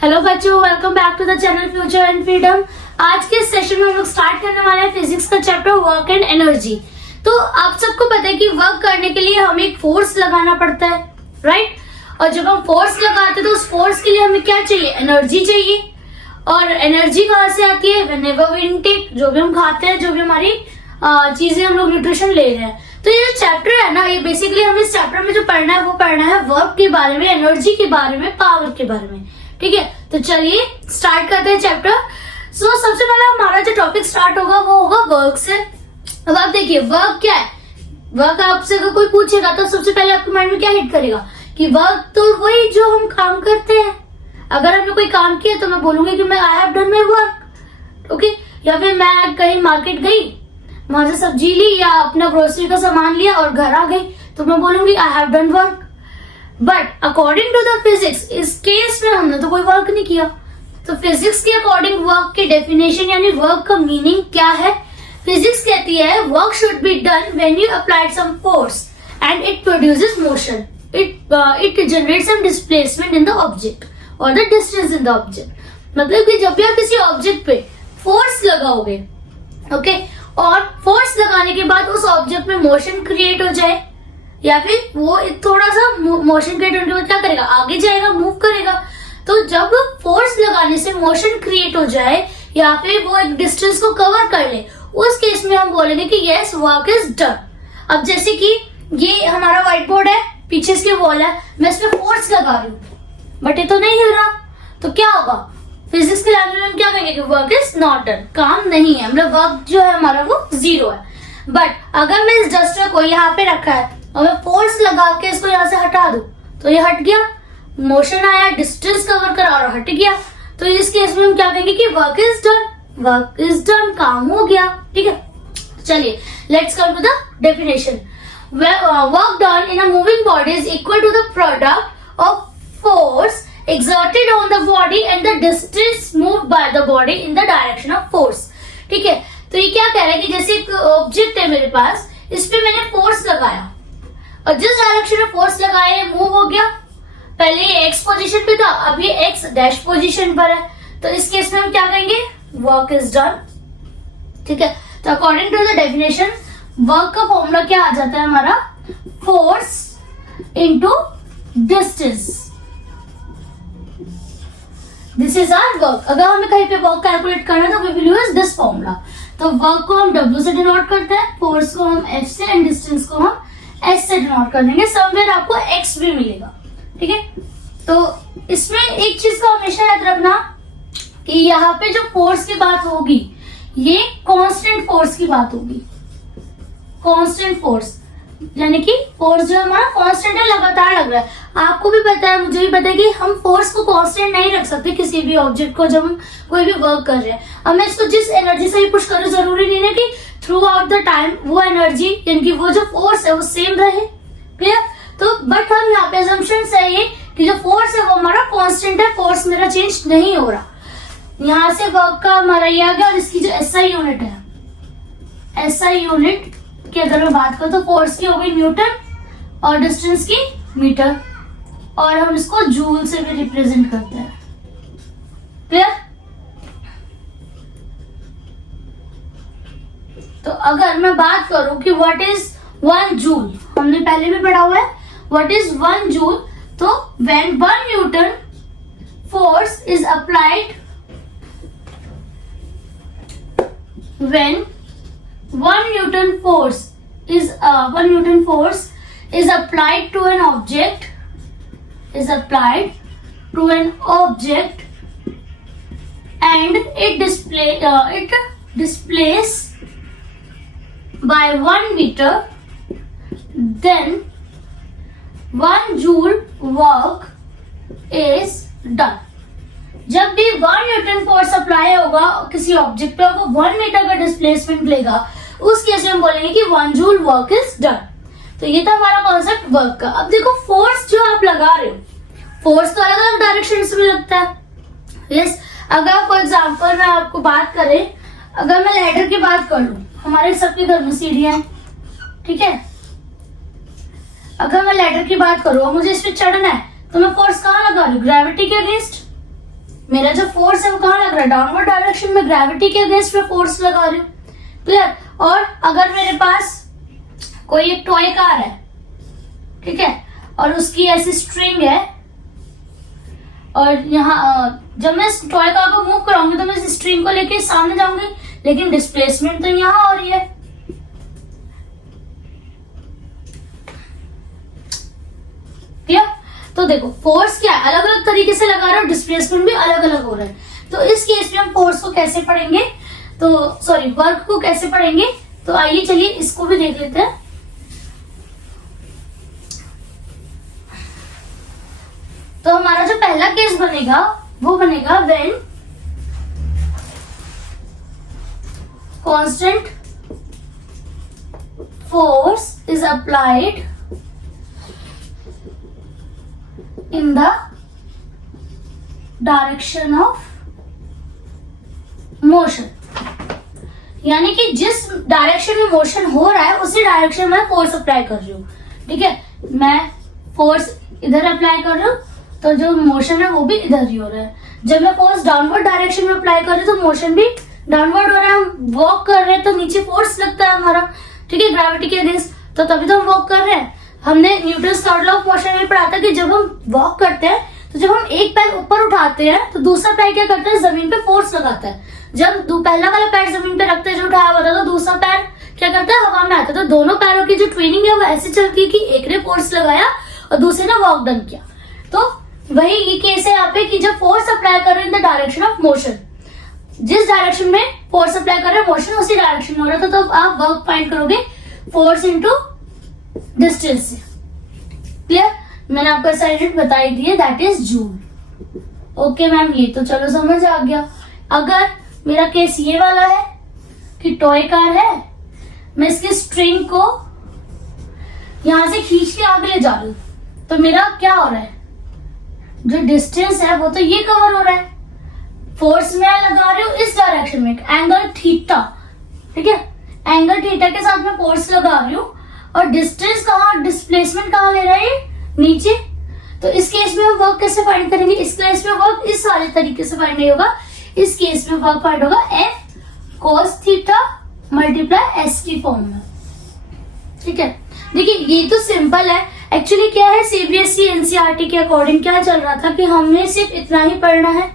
Hello बच्चों, welcome back to the channel future and freedom. आज के सेशन में हम लोग स्टार्ट करने वाले हैं फिजिक्स का चैप्टर वर्क एंड एनर्जी। तो आप सबको पता है कि वर्क करने के लिए हमें एक फोर्स लगाना पड़ता है, राइट? और जब हम फोर्स लगाते हैं तो उस फोर्स के लिए हमें क्या चाहिए? एनर्जी चाहिए। और एनर्जी कहाँ से आती है? व्हेनेवर वी इनटेक, जो भी हम खाते हैं, जो भी हमारी चीजें हम लोग न्यूट्रिशन ले रहे हैं। तो ये जो चैप्टर है ना, ये बेसिकली हमें इस चैप्टर में जो पढ़ना है वो पढ़ना है वर्क के बारे में, एनर्जी के बारे में, पावर के बारे में। ठीक है, तो चलिए स्टार्ट करते हैं चैप्टर। सबसे पहले हमारा जो टॉपिक स्टार्ट होगा वो होगा वर्क से। अब आप देखिए वर्क क्या है। वर्क आपसे अगर कोई पूछेगा तो सबसे पहले आपके माइंड में क्या हिट करेगा कि वर्क तो वही जो हम काम करते हैं। अगर हमने कोई काम किया तो मैं बोलूंगी कि मैं आई have done my work, okay. या फिर मैं कहीं मार्केट गई, वहां से सब्जी ली या अपना ग्रोसरी का सामान लिया और घर आ गई, तो मैं बोलूंगी I have done work. But according to the physics, इस केस में हमने तो कोई वर्क नहीं किया। तो फिजिक्स के अकॉर्डिंग वर्क की डेफिनेशन यानी वर्क का मीनिंग क्या है? फिजिक्स कहती है work should be done when you applied some force and it produces motion, it generate some displacement in the object और the distance in the object. मतलब कि जब भी आप किसी ऑब्जेक्ट पे फोर्स लगाओगे, ओके, और फोर्स लगाने के बाद उस ऑब्जेक्ट में मोशन क्रिएट हो जाए या फिर वो थोड़ा सा मोशन क्रिएट होने के बाद क्या करेगा? आगे जाएगा, मूव करेगा। तो जब फोर्स लगाने से मोशन क्रिएट हो जाए या फिर वो एक डिस्टेंस को कवर कर ले, उस केस में हम बोलेंगे कि यस वर्क इज डन। अब जैसे कि ये हमारा व्हाइट बोर्ड है, पीछे इसकी वॉल है, मैं इसमें फोर्स लगा रही हूँ बट ये तो नहीं हिल रहा, तो क्या होगा? फिजिक्स के लैंग्वेज में हम क्या कहेंगे कि वर्क इज नॉट डन, काम नहीं है, मतलब वर्क जो है हमारा वो जीरो है। बट अगर मैं इस डस्टर को यहाँ पे रखा है और मैं फोर्स लगा के इसको यहाँ से हटा दूं तो ये हट गया, मोशन आया, डिस्टेंस कवर करा और हट गया। तो इस केस में हम क्या कहेंगे कि work is done, work is done, काम हो गया। ठीक है, चलिए let's come to the definition. Work done in a moving body is equal to the product of force exerted on the body and the distance moved by the body in the direction of force। ठीक है, तो ये क्या कह रहा है कि जैसे एक ऑब्जेक्ट है मेरे पास, इस पे मैंने फोर्स लगाया और जिस डायरेक्शन में फोर्स लगाया ये मूव हो गया। पहले ये एक्स पोजीशन पे था, अब ये एक्स डैश पोजीशन पर है, तो इस केस में हम क्या कहेंगे? Work is done. ठीक है, तो according to the definition work का फॉर्मूला क्या आ जाता है हमारा? Force into distance. This is our work. अगर हमें कहीं पे वर्क कैलकुलेट करना है तो we will use this formula. तो वर्क को हम W से डिनोट करते हैं, फोर्स को हम F से एंड डिस्टेंस को हम S से डिनोट कर देंगे। समवेयर आपको X भी मिलेगा। ठीक है, तो इसमें एक चीज का हमेशा याद रखना कि यहाँ पे जो फोर्स की बात होगी ये कांस्टेंट फोर्स की बात होगी। कांस्टेंट फोर्स यानी कि फोर्स जो हमारा कांस्टेंट है, लगातार लग रहा है। आपको भी पता है, मुझे भी पता है कि हम फोर्स को कांस्टेंट नहीं रख सकते किसी भी ऑब्जेक्ट को जब हम कोई भी वर्क कर रहे हैं। अब मैं इसको जिस एनर्जी से भी पुश करूं, जरूरी नहीं है कि थ्रू आउट द टाइम वो एनर्जी यानी कि वो जो फोर्स है वो सेम रहे। क्लियर? तो बट हम यहाँ पे अजम्पशन है ये कि जो फोर्स है वो हमारा कांस्टेंट है, फोर्स मेरा चेंज नहीं हो रहा। यहाँ से वर्क का हमारा ये आ गया और इसकी जो SI यूनिट है, SI यूनिट की अगर मैं बात करूं तो फोर्स की हो गई न्यूटन और डिस्टेंस की मीटर, और हम इसको जूल से भी रिप्रेजेंट करते हैं। क्लियर? तो अगर मैं बात करूं कि व्हाट इज 1 जूल, हमने पहले भी पढ़ा हुआ है व्हाट इज 1 जूल। तो when 1 Newton force is applied, when 1 Newton force is applied to an object, and it displays by 1 meter, then 1 joule work is done। जब भी 1 न्यूटन फोर्स अप्लाई होगा किसी ऑब्जेक्ट पे, वो 1 मीटर का displacement लेगा, उस केस में हम बोलेंगे कि 1 जूल वर्क इज डन। तो ये था हमारा कॉन्सेप्ट वर्क का। अब देखो फोर्स जो आप लगा रहे हो, फोर्स तो अलग अलग डायरेक्शन में लगता है। यस, अगर फॉर एग्जाम्पल मैं आपको बात करें, अगर मैं लैडर की बात कर लूं, हमारे सबके घर में सीढ़ियां हैं, ठीक है। अगर मैं लैडर की बात करूं और मुझे इस पे चढ़ना है तो मैं फोर्स कहाँ लगा रही हूँ? ग्रेविटी के अगेंस्ट। मेरा जो फोर्स है वो कहाँ लग रहा है, डाउनवर्ड डायरेक्शन में, ग्रेविटी के अगेंस्ट में फोर्स लगा रही हूँ। क्लियर। और अगर मेरे पास कोई एक टॉय कार है, ठीक है, और उसकी ऐसी स्ट्रिंग है, और यहाँ जब मैं इस टॉय कार को मूव कराऊंगी तो मैं इस स्ट्रिंग को लेके सामने जाऊंगी, लेकिन डिस्प्लेसमेंट तो यहाँ हो रही है। क्लियर। तो देखो फोर्स क्या है, अलग अलग तरीके से लगा रहे हो, डिस्प्लेसमेंट भी अलग अलग हो रहा है। तो इस केस में हम फोर्स को कैसे पढ़ेंगे, तो सॉरी वर्क को कैसे पढ़ेंगे, तो आइए चलिए इसको भी देख लेते हैं। तो हमारा जो पहला केस बनेगा वो बनेगा when constant force is applied in the direction of motion, यानी कि जिस डायरेक्शन में मोशन हो रहा है उसी डायरेक्शन में फोर्स अप्लाई कर रही हूँ। ठीक है, मैं फोर्स इधर अप्लाई कर रही हूँ तो जो मोशन है वो भी इधर ही हो रहा है। जब मैं फोर्स डाउनवर्ड डायरेक्शन में अप्लाई कर रही हूँ तो मोशन भी डाउनवर्ड हो रहा है। हम वॉक कर रहे हैं तो नीचे फोर्स लगता है हमारा, ठीक है, ग्रेविटी के अगेंस्ट, तो तभी तो हम वॉक कर रहे हैं। हमने Newton third law of motion में पढ़ा था कि जब हम वॉक करते हैं तो जब हम एक पैर ऊपर उठाते हैं तो दूसरा पैर क्या करता है, जमीन पे फोर्स लगाता है। जब पहला वाला पैर जमीन पे रखते हैं जो उठाया हुआ था, तो दूसरा पैर क्या करता है, हवा में आता है। तो दोनों पैरों की जो ट्रेनिंग है वो ऐसे चलती है कि एक ने फोर्स लगाया और दूसरे ने वॉक डन किया। तो वही ये केस है यहाँ पे कि जब फोर्स अप्लाई कर रहे हैं in the direction of motion, जिस डायरेक्शन में फोर्स अप्लाई कर रहे हैं मोशन उसी डायरेक्शन में हो रहा है, तो आप वर्क फाइंड करोगे फोर्स इंटू डिस्टेंस से। क्लियर। मैंने आपको ऐसा यूनिट बताई दी है, that is joule. Okay ma'am, ये तो चलो समझ आ गया। अगर मेरा केस ये वाला है कि टॉय कार है, मैं इसकी स्ट्रिंग को यहां से खींच के आगे ले जा रही हूं, तो मेरा क्या हो रहा है, जो डिस्टेंस है वो तो ये कवर हो रहा है। फोर्स मैं लगा रही हूँ इस डायरेक्शन में, एंगल थीटा, ठीक है, एंगल थीटा के साथ मैं फोर्स लगा रही हूँ, और डिस्टेंस कहाँ, डिस्प्लेसमेंट कहाँ ले रहा है, नीचे। तो इस केस में हम वर्क कैसे फाइंड करेंगे, इस केस में वर्क इस वाले तरीके से फाइंड नहीं होगा। इस केस में वर्क फाइंड होगा F cos theta multiply S की फॉर्म में। ठीक है, देखिए ये तो सिंपल है। एक्चुअली क्या है, सीबीएसई एनसीईआरटी के अकॉर्डिंग क्या चल रहा था कि हमें सिर्फ इतना ही पढ़ना है,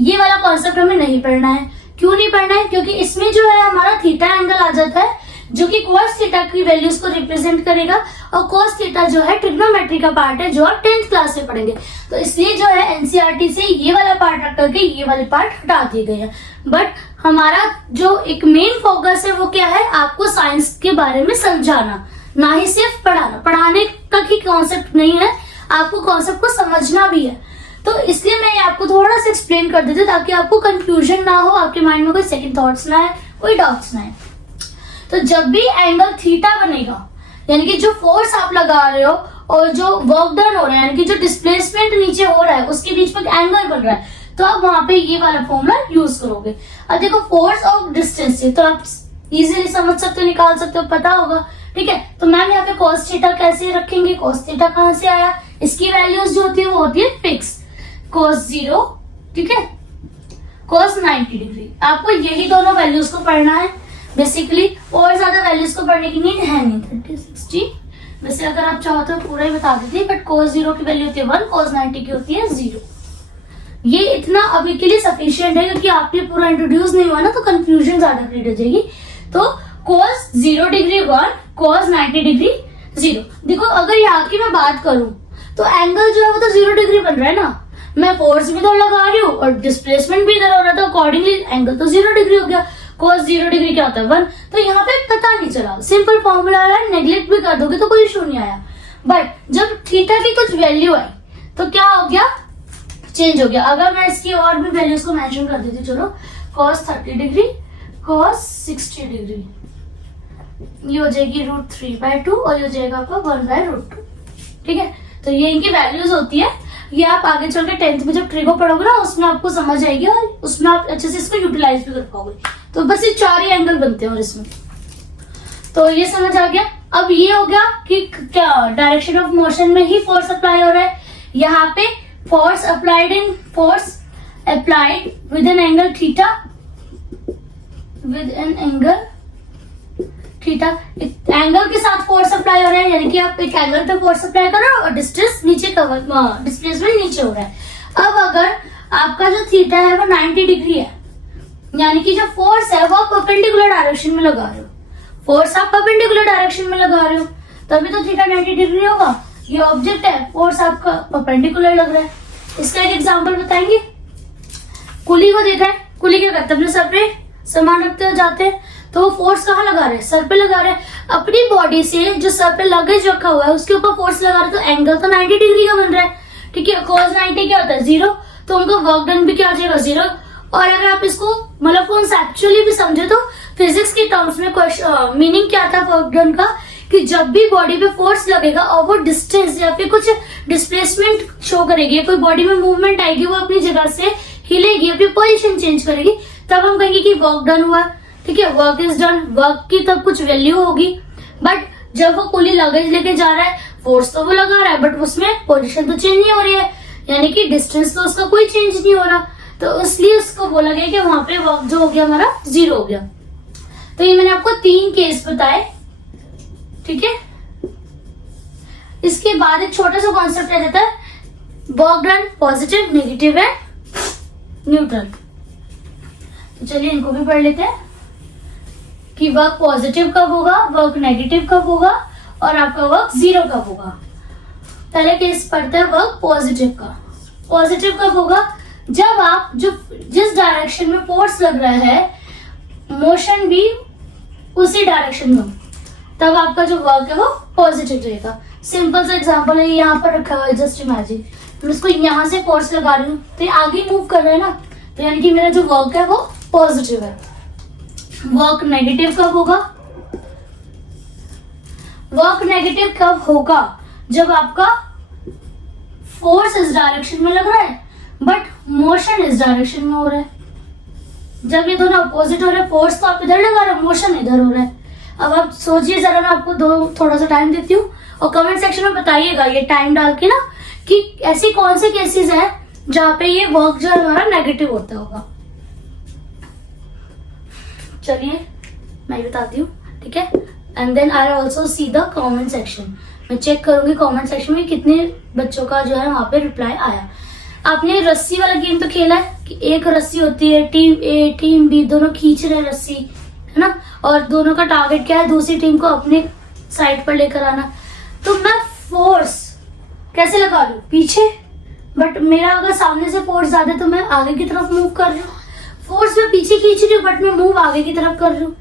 ये वाला कॉन्सेप्ट हमें नहीं पढ़ना है। क्यों नहीं पढ़ना है, क्योंकि इसमें जो है हमारा थीटा एंगल आ जाता है जो कि cos थीटा की वैल्यूज को रिप्रेजेंट करेगा, और cos थीटा जो है ट्रिग्नोमेट्री का पार्ट है जो आप 10th क्लास में पढ़ेंगे। तो इसलिए जो है एनसीईआरटी से ये वाला पार्ट हट करके ये वाले पार्ट हटा दिए गए हैं। बट हमारा जो एक मेन फोकस है वो क्या है, आपको साइंस के बारे में समझाना, ना ही सिर्फ पढ़ाना। पढ़ाने तक ही कॉन्सेप्ट नहीं है, आपको कॉन्सेप्ट को समझना भी है। तो इसलिए मैं आपको थोड़ा सा एक्सप्लेन कर देती हूँ ताकि आपको कंफ्यूजन ना हो, आपके माइंड में कोई सेकंड थॉट्स ना आए, कोई डाउट्स ना आए। तो जब भी एंगल थीटा बनेगा, यानी कि जो फोर्स आप लगा रहे हो और जो वर्क डन हो रहा है, यानी कि जो डिस्प्लेसमेंट नीचे हो रहा है, उसके बीच में एंगल बन रहा है, तो आप वहां पे ये वाला फॉर्मूला यूज करोगे। अब देखो फोर्स और डिस्टेंस से तो आप इजीली समझ सकते हो, निकाल सकते हो, पता होगा। ठीक है, तो मैम यहाँ पे cos थीटा कैसे रखेंगे, cos थीटा कहाँ से आया, इसकी वैल्यूज जो होती है वो होती है फिक्स, cos 0, ठीक है, cos 90 डिग्री। आपको यही दोनों वैल्यूज को पढ़ना है बेसिकली, और ज्यादा वैल्यूज को पढ़ने की नीड है नहीं। 30, 60 वैसे अगर आप चाहो तो पूरा ही बता देती, बट cos 0 की वैल्यू होती है 1, cos 90 की होती है 0। ये इतना अभी के लिए सफिशिएंट है, क्योंकि आपने पूरा इंट्रोड्यूस नहीं हुआ ना, तो कंफ्यूजन ज्यादा क्रिएट हो जाएगी। तो cos 0 डिग्री 1, cos 90 डिग्री 0। देखो अगर यहाँ की मैं बात करूं तो एंगल जो है वो तो 0 डिग्री बन रहा है ना, मैं फोर्स भी इधर लगा रही हूँ और डिस्प्लेसमेंट भी इधर हो रहा था, अकॉर्डिंगली एंगल तो 0 डिग्री हो गया। cos 0 डिग्री क्या होता है 1, तो यहाँ पे पता नहीं चला, सिंपल फॉर्मूला है, नेग्लेक्ट भी कर दोगे तो कोई इशू नहीं आया। बट जब थीटा की कुछ वैल्यू आई तो क्या हो गया, चेंज हो गया। अगर मैं इसकी और भी वैल्यूज को मेंशन कर देती, चलो cos 30 डिग्री, cos 60 डिग्री, ये हो जाएगी √3/2 और ये हो जाएगा आपका 1/√2। ठीक है, तो ये इनकी वैल्यूज होती है। ये आप आगे चल के 10th में जब ट्रिगो पढ़ोगे ना, उसमें आपको समझ आएगी और उसमें आप अच्छे से इसको यूटिलाइज भी कर पाओगे। तो बस ये 4 ही एंगल बनते हैं और इसमें तो ये समझ आ गया। अब ये हो गया कि क्या डायरेक्शन ऑफ मोशन में ही फोर्स अप्लाई हो रहा है। यहाँ पे force applied applied with an angle theta, with an angle theta, angle के साथ फोर्स अप्लाई हो रहा है, यानी कि आप एक एंगल पे फोर्स अप्लाई कर रहे हो और डिस्टेंस नीचे कवर, डिस्प्लेसमेंट नीचे हो रहा है। अब अगर आपका जो थीटा है वो 90 डिग्री है, यानी कि जो फोर्स है वो आप परपेंडिकुलर डायरेक्शन में लगा रहे हो, फोर्स आप परपेंडिकुलर डायरेक्शन में लगा रहे हो, तभी तो थीटा 90 डिग्री होगा। ये ऑब्जेक्ट है, फोर्स आपका परपेंडिकुलर लग रहा है। इसका एक एग्जांपल बताएंगे। कुली को देखा है, कुली क्या करते हैं, अपने सर पे सामान रखते हो जाते हैं, तो वो फोर्स कहाँ लगा रहे हैं, सर पे लगा रहे हैं। अपनी बॉडी से जो सर पे लगेज रखा हुआ है उसके ऊपर फोर्स लगा रहे हैं, तो एंगल तो 90 डिग्री का बन रहा है। ठीक है, cos 90 क्या होता है, 0, तो उनका वर्क डन भी क्या हो जाएगा, 0। और अगर आप इसको मतलब कॉन्सेप्चुअली भी समझे तो फिजिक्स के टर्म्स में मीनिंग क्या था वर्क डन का, कि जब भी बॉडी पे फोर्स लगेगा और वो डिस्टेंस या फिर कुछ डिस्प्लेसमेंट शो करेगी, कोई बॉडी में मूवमेंट आएगी, वो अपनी जगह से हिलेगी, अपनी पोजीशन चेंज करेगी, तब हम कहेंगे कि वर्क डन हुआ। ठीक है, वर्क इज डन, वर्क की तब कुछ वैल्यू होगी। बट जब वो कुली लगेज लेके जा रहा है, फोर्स तो वो लगा रहा है बट उसमें पोजीशन तो चेंज नहीं हो रही है, यानी कि डिस्टेंस तो उसका कोई चेंज नहीं हो रहा, तो इसलिए उसको बोला गया कि वहां पे वर्क जो हो गया हमारा 0 हो गया। तो ये मैंने आपको 3 केस बताए। ठीक है, इसके बाद एक छोटा सा कॉन्सेप्ट आ जाता है, work done positive, negative and neutral. तो चलिए इनको भी पढ़ लेते हैं कि वर्क पॉजिटिव कब होगा, वर्क नेगेटिव कब होगा और आपका वर्क 0 कब होगा। पहले केस पढ़ते हैं वर्क पॉजिटिव का। पॉजिटिव कब होगा, जब आप जिस डायरेक्शन में फोर्स लग रहा है मोशन भी उसी डायरेक्शन में हो, तब आपका जो वर्क है वो पॉजिटिव रहेगा। सिंपल सा एग्जांपल है, यहाँ पर रखा हुआ है, जस्ट इमेजिन मैं इसको यहाँ से फोर्स लगा रही हूँ तो ये आगे मूव कर रहा है ना, तो यानी कि मेरा जो वर्क है वो पॉजिटिव है। वर्क नेगेटिव कब होगा, वर्क नेगेटिव कब होगा, जब आपका फोर्स इस डायरेक्शन में लग रहा है बट मोशन इस डायरेक्शन में हो रहा है। जब ये दोनों अपोजिट हो रहे हैं, फोर्स तो आप इधर लगा रहे हो, मोशन इधर हो रहा है। अब आप सोचिए जरा, मैं आपको थोड़ा सा टाइम देती हूँ और कमेंट सेक्शन में बताइएगा ये टाइम डाल के ना, कि ऐसी कौन से केसेस है जहाँ पे ये वर्क जो हमारा नेगेटिव होता होगा। चलिए मैं बताती हूँ, ठीक है। And then I also see the comment section, मैं चेक करूंगी कमेंट सेक्शन में कितने बच्चों का जो है वहां पे रिप्लाई आया। आपने रस्सी वाला गेम तो खेला है कि एक रस्सी होती है, टीम ए टीम बी दोनों खींच रहे रस्सी, है ना, और दोनों का टारगेट क्या है, दूसरी टीम को अपने साइड पर लेकर आना। तो मैं फोर्स कैसे लगा रही हूँ, पीछे, बट मेरा अगर सामने से फोर्स ज्यादा है तो मैं आगे की तरफ मूव कर रही हूँ। फोर्स में पीछे खींच रही हूँ बट मैं मूव आगे की तरफ कर रही हूँ,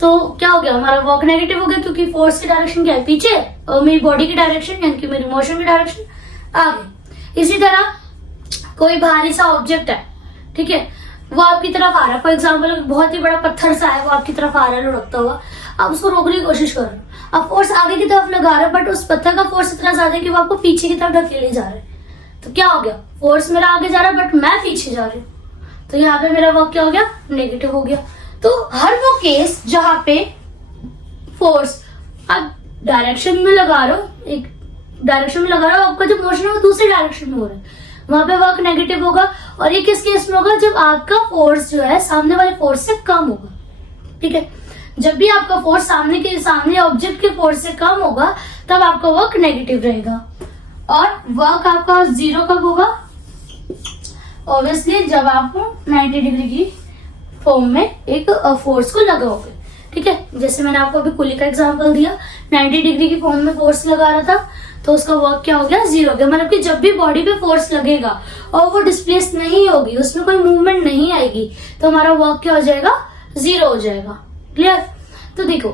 तो क्या हो गया, हमारा वर्क नेगेटिव हो गया, क्योंकि फोर्स की डायरेक्शन क्या है, पीछे, और मेरी बॉडी की डायरेक्शन यानी कि मेरी मोशन की डायरेक्शन आगे। इसी तरह कोई भारी सा ऑब्जेक्ट है, ठीक है, वो आपकी तरफ आ रहा है, फॉर एग्जाम्पल बहुत ही बड़ा पत्थर सा है, वो आपकी तरफ आ रहा है लुढ़कता हुआ, आप उसको रोकने की कोशिश कर रहे हो, आप फोर्स आगे की तरफ लगा रहे हो बट उस पत्थर का फोर्स इतना ज्यादा है कि वो आपको पीछे की तरफ ढकेले जा रहे हैं। तो क्या हो गया, फोर्स मेरा आगे जा रहा है बट मैं पीछे जा रही हूँ, तो यहाँ पे मेरा वर्क क्या हो गया, नेगेटिव हो गया। तो हर वो केस जहां पे फोर्स आप डायरेक्शन में लगा रहे हो, एक डायरेक्शन में लगा रहे हो, आपका जो मोशन है वो दूसरी डायरेक्शन में हो रहा है, वहां पे वर्क नेगेटिव होगा। और ये किस केस में होगा, जब आपका फोर्स जो है सामने वाले फोर्स से कम होगा, ठीक है। जब भी आपका फोर्स सामने ऑब्जेक्ट के फोर्स से कम होगा तब आपका वर्क नेगेटिव रहेगा। और वर्क आपका 0 कब होगा, ऑब्वियसली जब आप 90 डिग्री की फॉर्म में एक फोर्स को लगाओगे, ठीक है। जैसे मैंने आपको अभी पुली का एग्जांपल दिया, 90 डिग्री की फॉर्म में फोर्स लगा रहा था तो उसका वर्क क्या हो गया, 0 हो गया। मतलब कि जब भी बॉडी पे फोर्स लगेगा और वो डिस्प्लेस नहीं होगी, उसमें कोई मूवमेंट नहीं आएगी, तो हमारा वर्क क्या हो जाएगा, 0 हो जाएगा। क्लियर। तो देखो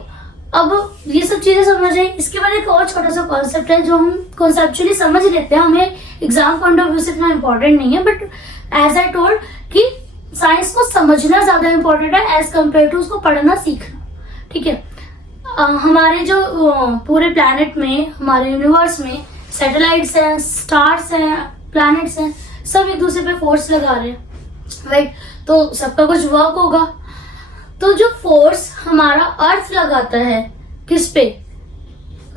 अब ये सब चीजें समझ आई। इसके बाद एक और छोटा सा कॉन्सेप्ट है जो हम कॉन्सेप्चुअली समझ लेते हैं, हमें एग्जाम पॉइंट ऑफ व्यू से इतना इम्पोर्टेंट नहीं है, बट एज आई टोल्ड कि साइंस को समझना ज्यादा इम्पोर्टेंट है एज कम्पेयर टू उसको पढ़ना सीखना, ठीक है। हमारे जो पूरे प्लैनेट में, हमारे यूनिवर्स में सैटेलाइट्स हैं, स्टार्स हैं, प्लैनेट्स हैं, सब एक दूसरे पे फोर्स लगा रहे हैं, राइट। तो सबका कुछ वर्क होगा। तो जो फोर्स हमारा अर्थ लगाता है किस पे,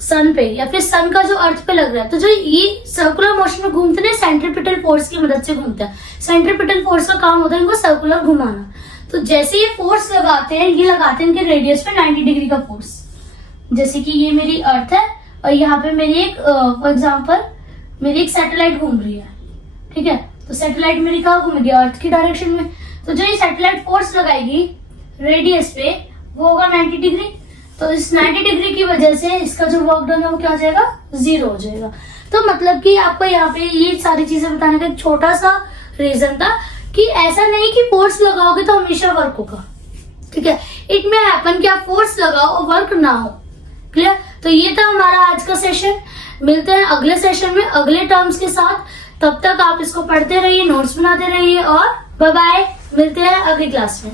सन पे या फिर सन का जो अर्थ पे लग रहा है, तो जो ये सर्कुलर मोशन में घूमते हैं सेंट्रीपिटल फोर्स की मदद से घूमते हैं। सेंट्रीपिटल फोर्स का काम होता है इनको सर्कुलर घुमाना। तो जैसे ये फोर्स लगाते हैं, ये लगाते हैं इनके रेडियस पे 90 डिग्री का फोर्स। जैसे कि ये मेरी अर्थ है और यहाँ पे मेरी एक फॉर एग्जाम्पल मेरी एक सैटेलाइट घूम रही है, ठीक है। तो सैटेलाइट मेरी कहाँ घूमेगी, अर्थ की डायरेक्शन में। तो जो ये सैटेलाइट फोर्स लगाएगी रेडियस पे वो होगा 90 डिग्री। तो इस 90 डिग्री की वजह से इसका जो वर्क डन है वो क्या हो जाएगा, 0 हो जाएगा। तो मतलब कि आपको यहाँ पे ये सारी चीजें बताने का एक छोटा सा रीजन था कि ऐसा नहीं कि फोर्स लगाओगे तो हमेशा वर्क होगा, ठीक है। इट में हैपन कि आप फोर्स लगाओ और वर्क ना हो। क्लियर। तो ये था हमारा आज का सेशन। मिलते हैं अगले सेशन में अगले टर्म्स के साथ। तब तक आप इसको पढ़ते रहिए, नोट्स बनाते रहिए और बाय बाय। मिलते हैं अगली क्लास में।